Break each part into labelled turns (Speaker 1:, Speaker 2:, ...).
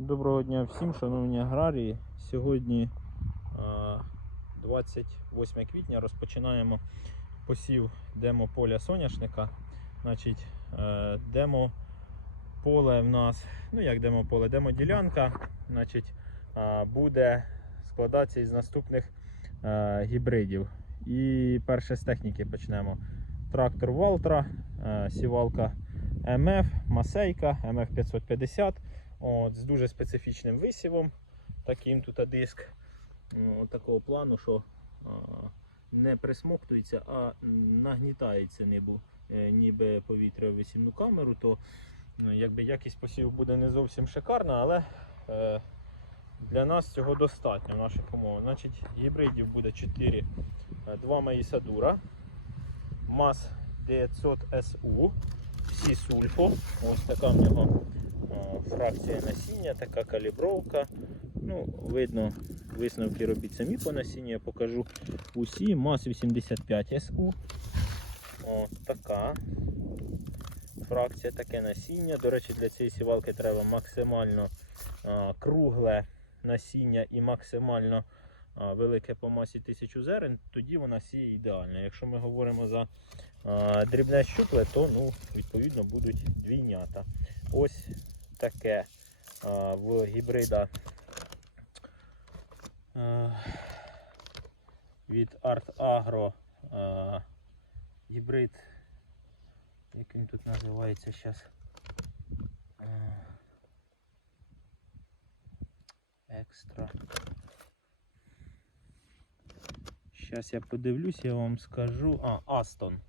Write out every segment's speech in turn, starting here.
Speaker 1: Доброго дня всім, шановні аграрії. Сьогодні 28 квітня розпочинаємо посів демо поля соняшника. Значить, е, демо поле в нас, ну як демо поле, демо ділянка, значить, буде складатися із наступних е, гібридів. І перше з техніки почнемо. Трактор Валтра, е, сівалка МФ, Масейка, МФ 550. От, з дуже специфічним висівом. Таким тут диск от такого плану, що не присмоктується, а нагнітається небу, е, ніби повітря в висівну камеру, то ну, якби якість посіву буде не зовсім шикарна, але е, для нас цього достатньо в наших. Значить, гібридів буде 4, 2 Маїсадура, МАЗ 900 СУ, всі сульфо. Ось така в нього фракція насіння, така калібровка. Ну, видно, висновки робіть самі по насінню, я покажу усі. МАЗ 85 СУ. О, така фракція, таке насіння. До речі, для цієї сівалки треба максимально а, кругле насіння і максимально а, велике по масі 1000 зерен, тоді вона сіє ідеально. Якщо ми говоримо за а, дрібне щупле, то ну, відповідно будуть двійнята. Ось таке в гібрида від Art Agro гібрид, як він тут називається зараз. Екстра. Зараз я подивлюсь, я вам скажу. А, Астон.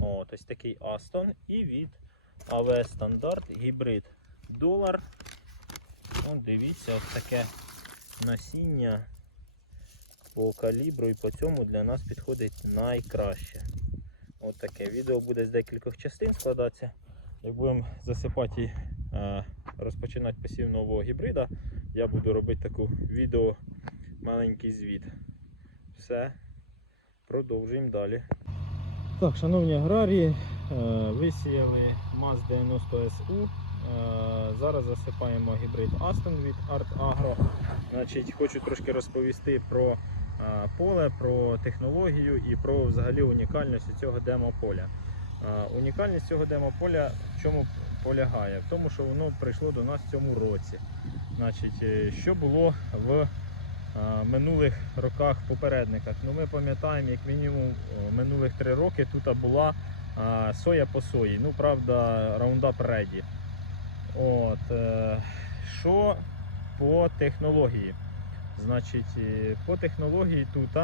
Speaker 1: О, ось такий Астон і від АВ стандарт гібрид долар. О, дивіться, ось таке насіння по калібру і по цьому для нас підходить найкраще. От таке відео буде з декількох частин складатися. Як будемо засипати і е, розпочинати посів нового гібрида, я буду робити таку відео маленький звіт. Все, продовжуємо далі. Так, шановні аграрії, е, висіяли МАЗ 90 СУ. Е, Зараз засипаємо гібрид Aston від Art Agro. Значить, хочу трошки розповісти про е, поле, про технологію і про взагалі унікальність цього демо-поля. Е, Унікальність цього демо-поля в чому полягає? В тому, що воно прийшло до нас в цьому році. Значить, що було в минулих роках попередниках? Ну, ми пам'ятаємо, як мінімум минулих три роки тут була соя по сої. Ну, правда, раундап реді. От, е, що по технології? Значить, е, по технології тут,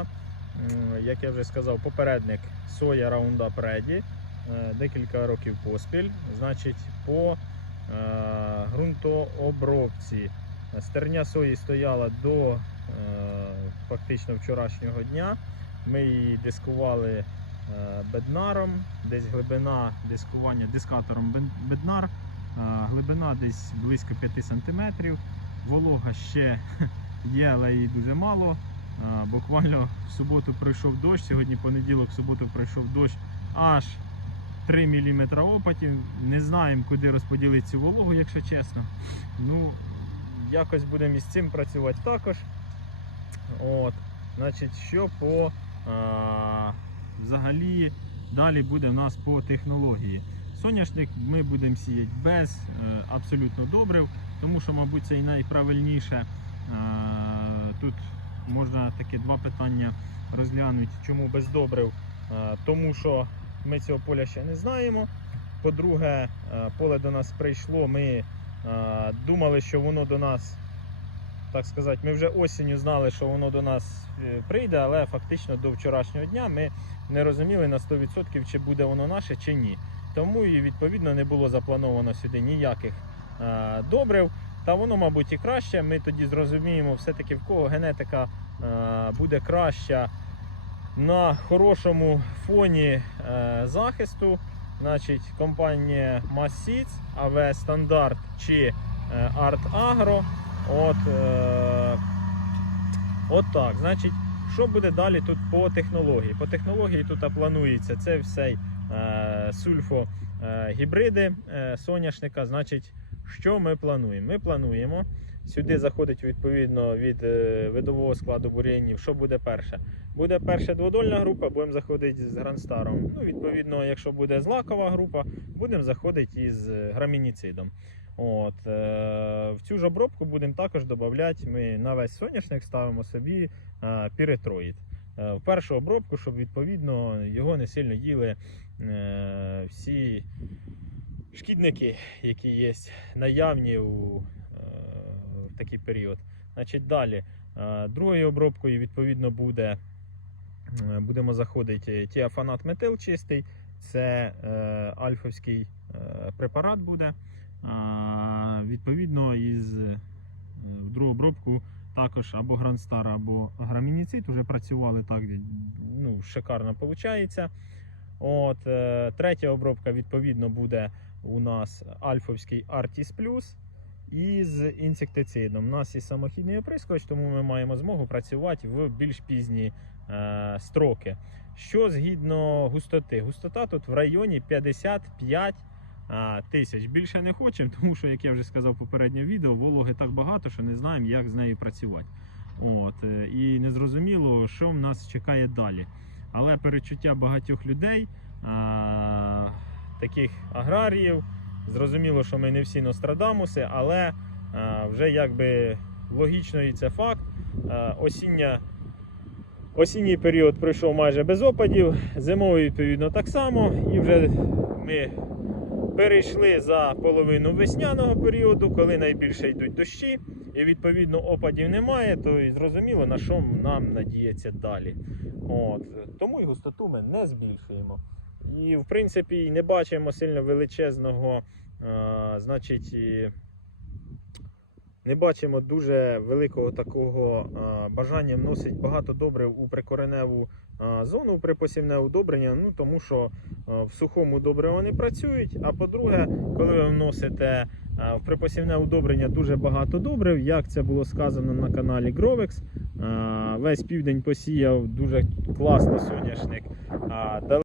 Speaker 1: як я вже сказав, попередник соя Roundup Ready, е, декілька років поспіль. Значить, по е, ґрунтообробці стерня сої стояла до е, фактично вчорашнього дня. Ми її дискували е, беднаром, десь глибина дискування дискатором беднар. Глибина десь близько 5 см. Волога ще є, але її дуже мало. Буквально в суботу пройшов дощ, сьогодні понеділок, в суботу пройшов дощ аж 3 мм опадів. Не знаємо, куди розподілити цю вологу, якщо чесно. Ну, якось будемо із цим працювати також. От, значить, що по а, взагалі далі буде в нас по технології. Соняшник ми будемо сіяти без е, абсолютно добрив, тому що, мабуть, це і найправильніше. Е, Тут можна такі два питання розглянути, чому без добрив. Е, Тому що ми цього поля ще не знаємо. По-друге, поле до нас прийшло. Ми думали, що воно до нас, так сказати, ми вже осінню знали, що воно до нас е, прийде, але фактично до вчорашнього дня ми не розуміли на 100% чи буде воно наше чи ні. Тому і відповідно не було заплановано сюди ніяких е, добрив. Та воно, мабуть, і краще. Ми тоді зрозуміємо, все-таки в кого генетика е, буде краща на хорошому фоні е, захисту. Значить, компанія Massits, AV Стандарт чи е, Art Agro. От, е, от так. Значить, що буде далі тут по технології? По технології тут планується це все е, сульфо е, гібриди е, соняшника. Значить, Що ми плануємо? Ми плануємо. Сюди заходить відповідно від е, видового складу бур'янів. Що буде перше? Буде перша дводольна група, будемо заходити з гранстаром. Ну, відповідно, якщо буде злакова група, будемо заходити із грамініцидом. От, е, в цю ж обробку будемо також додати. Ми на весь соняшник ставимо собі е, піретроїд. Е, в першу обробку, щоб відповідно його не сильно їли е, всі шкідники, які є наявні у е, такий період. Значить, далі. е, Другою обробкою відповідно буде. е, Будемо заходити тіафанат метил чистий, це е, альфовський препарат буде. Відповідно, із в другу обробку також або Грандстар, або Грамініцид вже працювали так, ну, шикарно виходить. От, третя обробка, відповідно, буде у нас альфовський Artis Plus із інсектицидом. У нас є самохідний оприскувач, тому ми маємо змогу працювати в більш пізні е, строки. Що згідно густоти? Густота тут в районі 55 тисяч. Більше не хочемо, тому що, як я вже сказав в попередньому відео, вологи так багато, що не знаємо, як з нею працювати. От, е, і незрозуміло, що в нас чекає далі. Але перечуття багатьох людей, а, таких аграріїв, зрозуміло, що ми не всі Нострадамуси, але а, вже якби логічно і це факт. А, осіння, осінній період пройшов майже без опадів, зимовий відповідно так само. І вже ми перейшли за половину весняного періоду, коли найбільше йдуть дощі, і відповідно опадів немає, то і зрозуміло на що нам надіється далі. От. Тому і густоту ми не збільшуємо. І в принципі не бачимо сильно величезного, а, значить, не бачимо дуже великого такого а, бажання вносити багато добрив у прикореневу а, зону при посівне удобрення, ну тому що в сухому добре вони працюють. А по-друге, коли ви вносите в припосівне удобрення дуже багато добрив, як це було сказано на каналі Grovex, весь південь посіяв дуже класно соняшник.